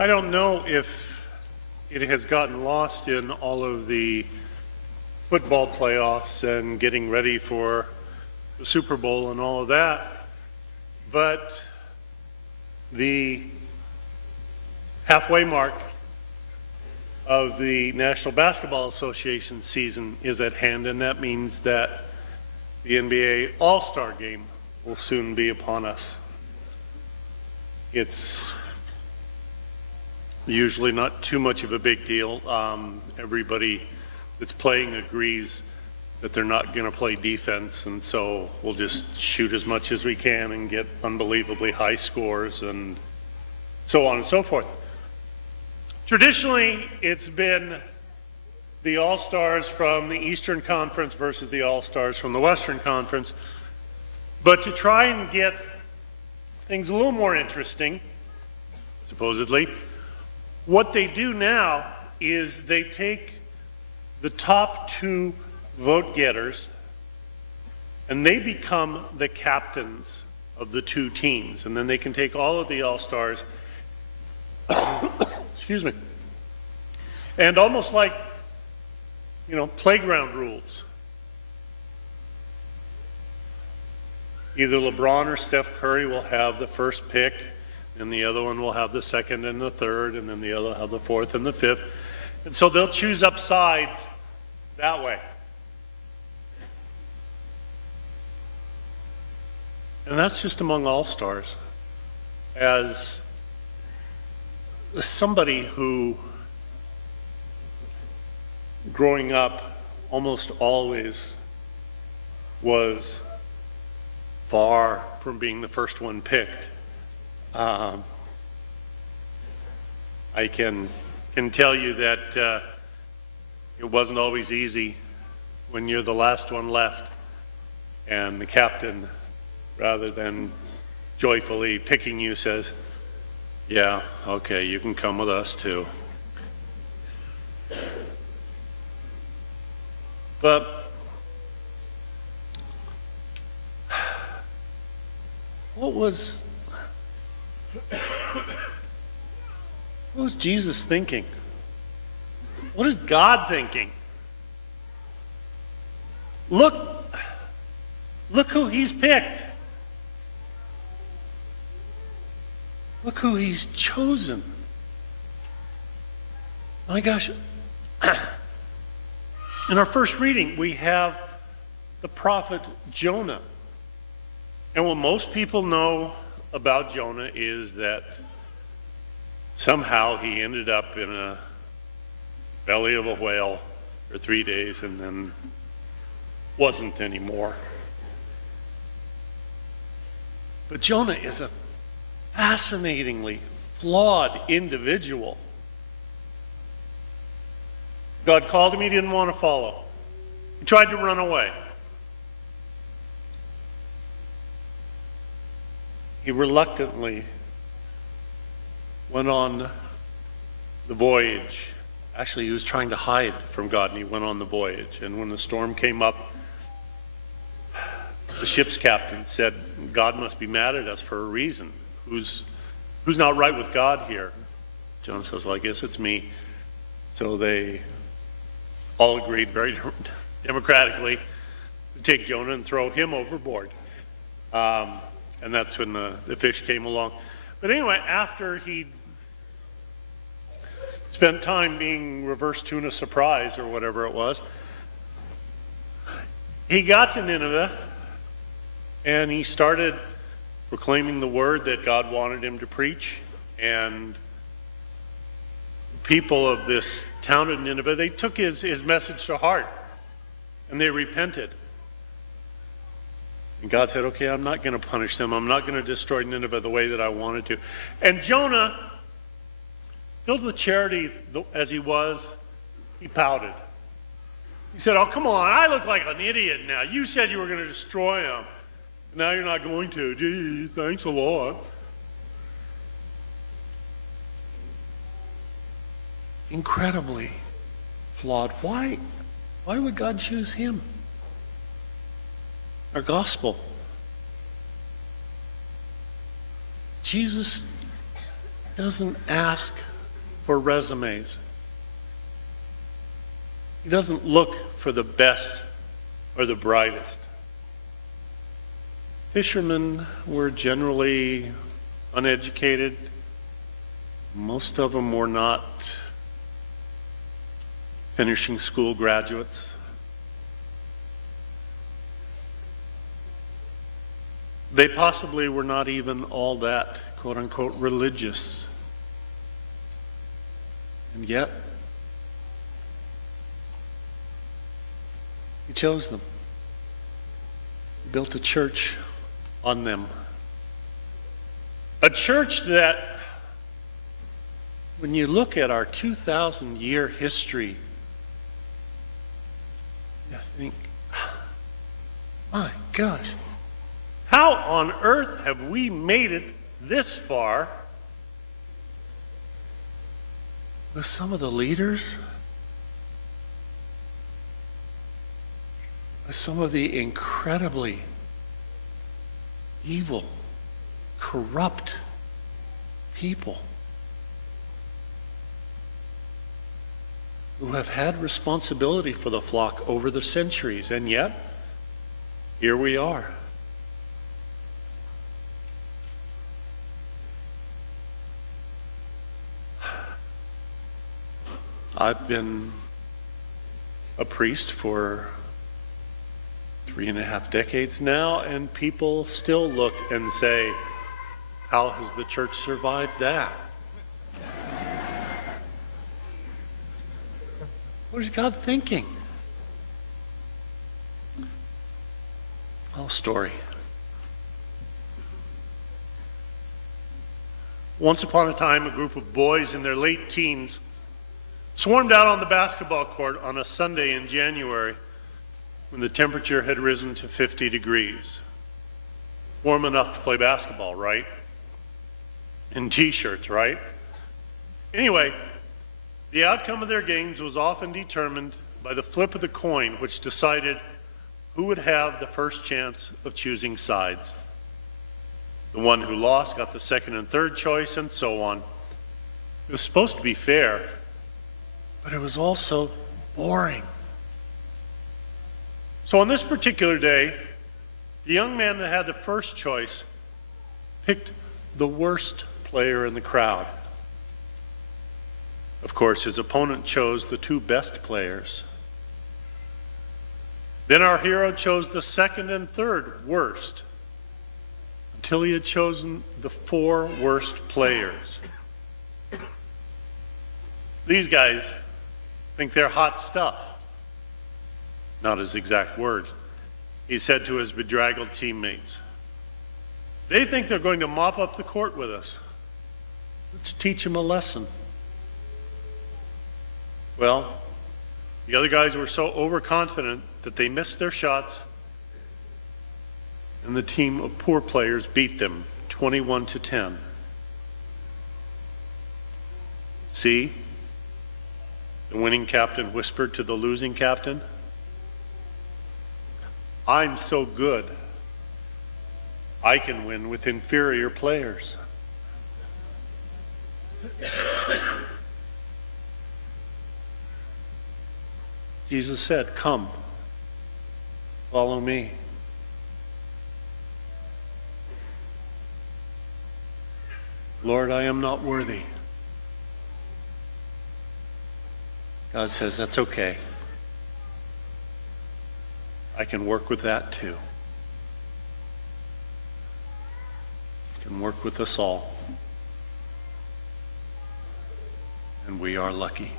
I don't know if it has gotten lost in all of the football playoffs and getting ready for the Super Bowl and all of that, but the halfway mark of the National Basketball Association season is at hand, and that means that the NBA All-Star Game will soon be upon us. It's usually not too much of a big deal. Everybody that's playing agrees that they're not going to play defense, and so we'll just shoot as much as we can and get unbelievably high scores and so on and so forth. Traditionally, it's been the All-Stars from the Eastern Conference versus the All-Stars from the Western Conference. But to try and get things a little more interesting, supposedly, what they do now is they take the top two vote getters and they become the captains of the two teams. And then they can take all of the All-Stars, excuse me, and almost like, playground rules. Either LeBron or Steph Curry will have the first pick, and the other one will have the second and the third, and then the other will have the fourth and the fifth. And so they'll choose up sides that way. And that's just among all-stars. As somebody who, growing up, almost always was far from being the first one picked, I can tell you that it wasn't always easy when you're the last one left and the captain, rather than joyfully picking you, says, "Yeah, okay, you can come with us too." But what was Jesus thinking? What is God thinking? Look who he's picked. Look who he's chosen. My gosh. In our first reading, we have the prophet Jonah. And what most people know about Jonah is that somehow he ended up in a belly of a whale for 3 days and then wasn't anymore. But Jonah is a fascinatingly flawed individual. God called him, he didn't want to follow. He tried to run away. He reluctantly went on the voyage. Actually, he was trying to hide from God, and he went on the voyage. And when the storm came up, the ship's captain said, "God must be mad at us for a reason. Who's not right with God here?" Jonah says, "Well, I guess it's me." So they all agreed very democratically to take Jonah and throw him overboard. And that's when the fish came along. But anyway, after he spent time being reverse tuna surprise or whatever it was, he got to Nineveh and he started proclaiming the word that God wanted him to preach. And people of this town of Nineveh, they took his message to heart and they repented. And God said, "Okay, I'm not going to punish them. I'm not going to destroy Nineveh the way that I wanted to." And Jonah, filled with charity as he was, he pouted. He said, "Oh, come on, I look like an idiot now. You said you were going to destroy them. Now you're not going to. Gee, thanks a lot." Incredibly flawed. Why would God choose him? Our gospel. Jesus doesn't ask for resumes. He doesn't look for the best or the brightest. Fishermen were generally uneducated. Most of them were not finishing school graduates. They possibly were not even all that, quote unquote, religious. And yet, he chose them. He built a church on them. A church that, when you look at our 2,000-year history, you think, my gosh, how on earth have we made it this far with some of the leaders, with some of the incredibly evil, corrupt people who have had responsibility for the flock over the centuries, and yet, here we are. I've been a priest for 3.5 decades now, and people still look and say, how has the church survived that? What is God thinking? Well, story. Once upon a time, a group of boys in their late teens swarmed out on the basketball court on a Sunday in January when the temperature had risen to 50 degrees. Warm enough to play basketball, right? In t-shirts, right? Anyway, the outcome of their games was often determined by the flip of the coin, which decided who would have the first chance of choosing sides. The one who lost got the second and third choice, and so on. It was supposed to be fair, but it was also boring. So on this particular day, the young man that had the first choice picked the worst player in the crowd. Of course, his opponent chose the two best players. Then our hero chose the second and third worst, until he had chosen the 4 worst players. These guys think they're hot stuff. Not his exact words. He said to his bedraggled teammates, they think they're going to mop up the court with us. Let's teach them a lesson. Well, the other guys were so overconfident that they missed their shots, and the team of poor players beat them 21-10. See? The winning captain whispered to the losing captain, I'm so good, I can win with inferior players. Jesus said, come, follow me. Lord, I am not worthy. God says, that's okay. I can work with that too. I can work with us all. And we are lucky.